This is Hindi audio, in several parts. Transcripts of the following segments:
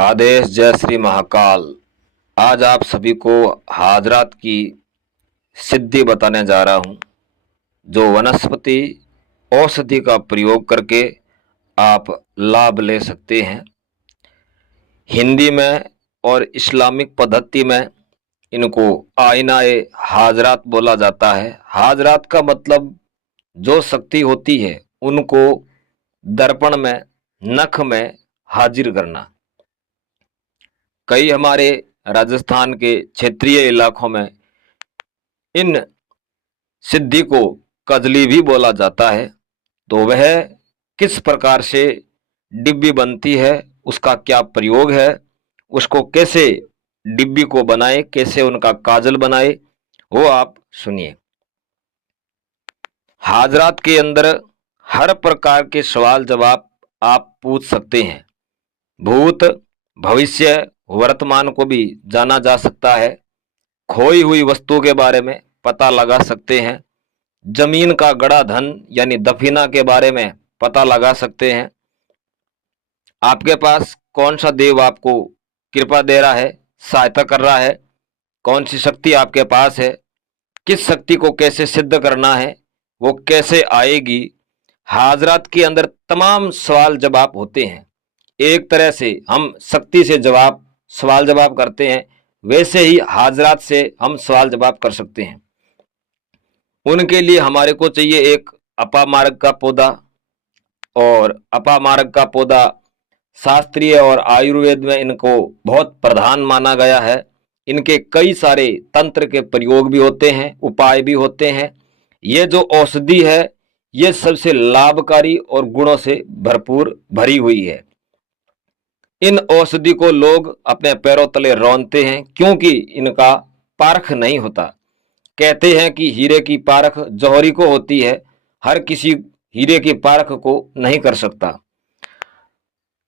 आदेश जय श्री महाकाल। आज आप सभी को हाजरात की सिद्धि बताने जा रहा हूं, जो वनस्पति औषधि का प्रयोग करके आप लाभ ले सकते हैं। हिंदी में और इस्लामिक पद्धति में इनको आईनाए हाजरात बोला जाता है। हाजरात का मतलब जो शक्ति होती है उनको दर्पण में, नख में हाजिर करना। कई हमारे राजस्थान के क्षेत्रीय इलाकों में इन सिद्धि को कजली भी बोला जाता है। तो वह किस प्रकार से डिब्बी बनती है, उसका क्या प्रयोग है, उसको कैसे डिब्बी को बनाए, कैसे उनका काजल बनाए, वो आप सुनिए। हाजरात के अंदर हर प्रकार के सवाल जवाब आप पूछ सकते हैं। भूत, भविष्य, वर्तमान को भी जाना जा सकता है। खोई हुई वस्तुओं के बारे में पता लगा सकते हैं। जमीन का गड़ा धन यानी दफीना के बारे में पता लगा सकते हैं। आपके पास कौन सा देव आपको कृपा दे रहा है, सहायता कर रहा है, कौन सी शक्ति आपके पास है, किस शक्ति को कैसे सिद्ध करना है, वो कैसे आएगी। हाजरात के अंदर तमाम सवाल जवाब होते हैं। एक तरह से हम शक्ति से सवाल जवाब करते हैं, वैसे ही हाजरात से हम सवाल जवाब कर सकते हैं। उनके लिए हमारे को चाहिए एक अपामार्ग का पौधा, और अपामार्ग का पौधा शास्त्रीय और आयुर्वेद में इनको बहुत प्रधान माना गया है। इनके कई सारे तंत्र के प्रयोग भी होते हैं, उपाय भी होते हैं। ये जो औषधि है ये सबसे लाभकारी और गुणों से भरपूर भरी हुई है। इन औषधि को लोग अपने पैरों तले रौंदते हैं, क्योंकि इनका पारख नहीं होता। कहते हैं कि हीरे की पारख जौहरी को होती है, हर किसी हीरे की पारख को नहीं कर सकता।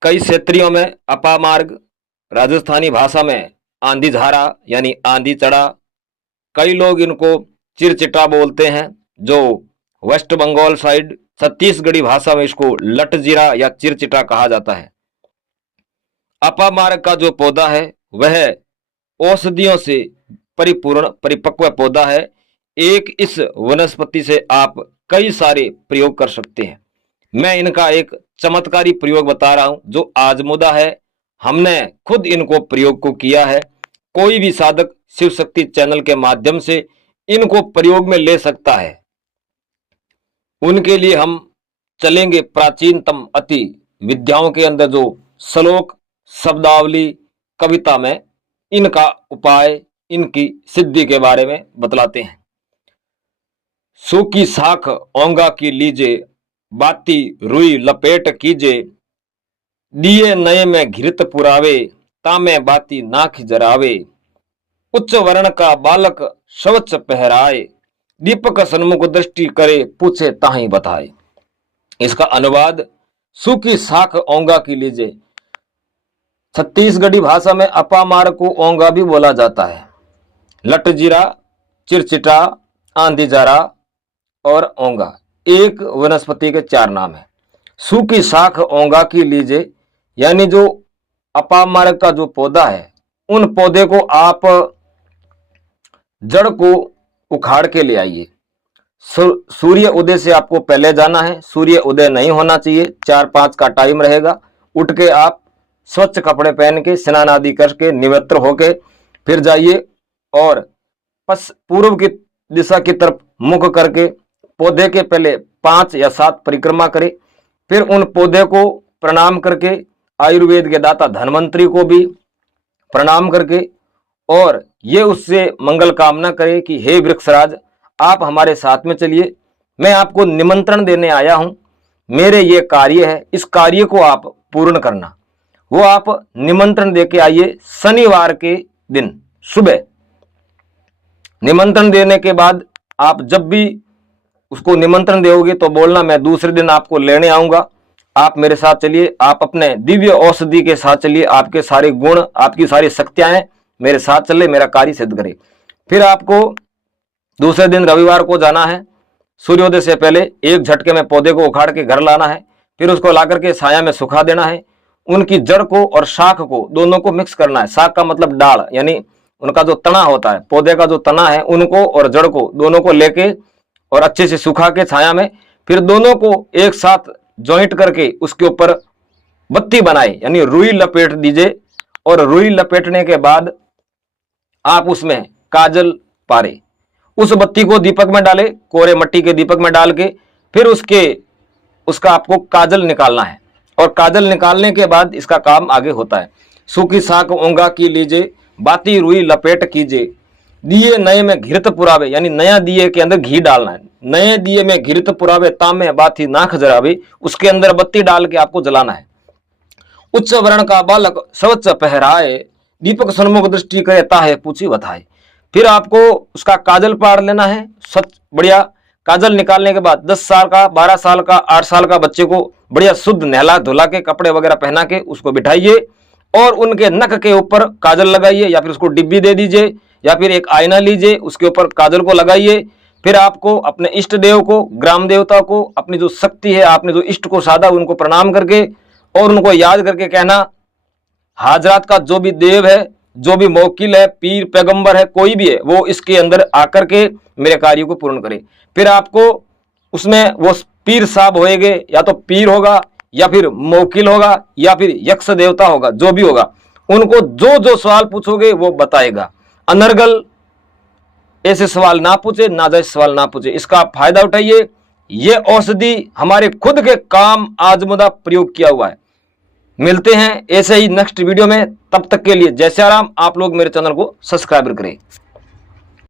कई क्षेत्रों में अपामार्ग राजस्थानी भाषा में आंधी झारा यानी आंधी चढ़ा, कई लोग इनको चिरचिटा बोलते हैं, जो वेस्ट बंगाल साइड छत्तीसगढ़ी भाषा में इसको लटजीरा या चिरचिटा कहा जाता है। अपामार्ग का जो पौधा है वह औषधियों से परिपूर्ण परिपक्व पौधा है। एक इस वनस्पति से आप कई सारे प्रयोग कर सकते हैं। मैं इनका एक चमत्कारी प्रयोग बता रहा हूं जो आजमुदा है। हमने खुद इनको प्रयोग को किया है। कोई भी साधक शिव शक्ति चैनल के माध्यम से इनको प्रयोग में ले सकता है। उनके लिए हम चलेंगे प्राचीनतम अति विद्याओं के अंदर, जो श्लोक, शब्दावली, कविता में इनका उपाय, इनकी सिद्धि के बारे में बतलाते हैं। सूखी साख औंगा की लीजे, बाती रुई लपेट कीजे, दिए नए में घृत पुरावे, तामे बाती नाख जरावे, उच्च वर्ण का बालक शवच पहराए, दीपक सन्मुख दृष्टि करे, पूछे ताही बताए। इसका अनुवाद, सूखी साख औंगा की लीजे, छत्तीसगढ़ी भाषा में अपामार्ग को औंगा भी बोला जाता है। लटजीरा, चिरचिटा, आंधीजारा और औंगा एक वनस्पति के चार नाम है। सूखी साख औंगा की लीजिए यानी जो अपामार्ग का जो पौधा है, उन पौधे को आप जड़ को उखाड़ के ले आइए। सूर्य उदय से आपको पहले जाना है। सूर्य उदय नहीं होना चाहिए, 4-5 का टाइम रहेगा। उठ के आप स्वच्छ कपड़े पहन के स्नान आदि करके निवृत्त होके फिर जाइए और पूर्व की दिशा की तरफ मुख करके पौधे के पहले 5 या 7 परिक्रमा करें। फिर उन पौधे को प्रणाम करके आयुर्वेद के दाता धन्वंतरी को भी प्रणाम करके और ये उससे मंगल कामना करें कि हे वृक्षराज, आप हमारे साथ में चलिए, मैं आपको निमंत्रण देने आया हूं, मेरे ये कार्य है, इस कार्य को आप पूर्ण करना। वो आप निमंत्रण देके आइए शनिवार के दिन सुबह। निमंत्रण देने के बाद आप जब भी उसको निमंत्रण दोगे तो बोलना, मैं दूसरे दिन आपको लेने आऊंगा, आप मेरे साथ चलिए, आप अपने दिव्य औषधि के साथ चलिए, आपके सारे गुण, आपकी सारी शक्तियां मेरे साथ चले, मेरा कार्य सिद्ध करे। फिर आपको दूसरे दिन रविवार को जाना है। सूर्योदय से पहले एक झटके में पौधे को उखाड़ के घर लाना है, फिर उसको लाकर के छाया में सुखा देना है। उनकी जड़ को और शाख को दोनों को मिक्स करना है। शाख का मतलब डाल, यानी उनका जो तना होता है, पौधे का जो तना है, उनको और जड़ को दोनों को लेके और अच्छे से सुखा के छाया में, फिर दोनों को एक साथ जॉइंट करके उसके ऊपर बत्ती बनाए, यानी रुई लपेट दीजिए। और रुई लपेटने के बाद आप उसमें काजल पारे, उस बत्ती को दीपक में डाले, कोरे मट्टी के दीपक में डाल के फिर उसका आपको काजल निकालना है। और काजल निकालने के बाद इसका काम आगे होता है। सूखी साख ओंगा की लीजिए, बाती रुई लपेट कीजिए, दिए नए में घिरत पुरावे, यानी नया दिए के अंदर घी डालना है। नए दिए में घिरत पुरावे, तामे बाती नाख जरावे, उसके अंदर बत्ती डाल के आपको जलाना है। उच्च वर्ण का बालक स्वच्छ पहराए, दीपक सन्मुख दृष्टि करे ताहे पूछी बताए। फिर आपको उसका काजल पाड़ लेना है, स्वच्छ बढ़िया। काजल निकालने के बाद 10 साल का, 12 साल का, 8 साल का बच्चे को बढ़िया शुद्ध नहला धुला के कपड़े वगैरह पहना के उसको बिठाइए और उनके नक के ऊपर काजल लगाइए, या फिर उसको डिब्बी दे दीजिए, या फिर एक आईना लीजिए, उसके ऊपर काजल को लगाइए। फिर आपको अपने इष्ट देव को, ग्राम देवता को, अपनी जो शक्ति है, आपने जो इष्ट को साधा उनको प्रणाम करके और उनको याद करके कहना, हाजरात का जो भी देव है, जो भी मौकिल है, पीर पैगंबर है, कोई भी है, वो इसके अंदर आकर के मेरे कार्य को पूर्ण करे। फिर आपको उसमें वो पीर साहब होएंगे, या तो पीर होगा, या फिर मौकिल होगा, या फिर यक्ष देवता होगा, जो भी होगा, उनको जो जो सवाल पूछोगे वो बताएगा। अनर्गल ऐसे सवाल ना पूछे, नाजायज सवाल ना पूछे, इसका आप फायदा उठाइए। ये औषधि हमारे खुद के काम आजमुदा प्रयोग किया हुआ है। मिलते हैं ऐसे ही नेक्स्ट वीडियो में, तब तक के लिए जय सिया राम। आप लोग मेरे चैनल को सब्सक्राइब करें।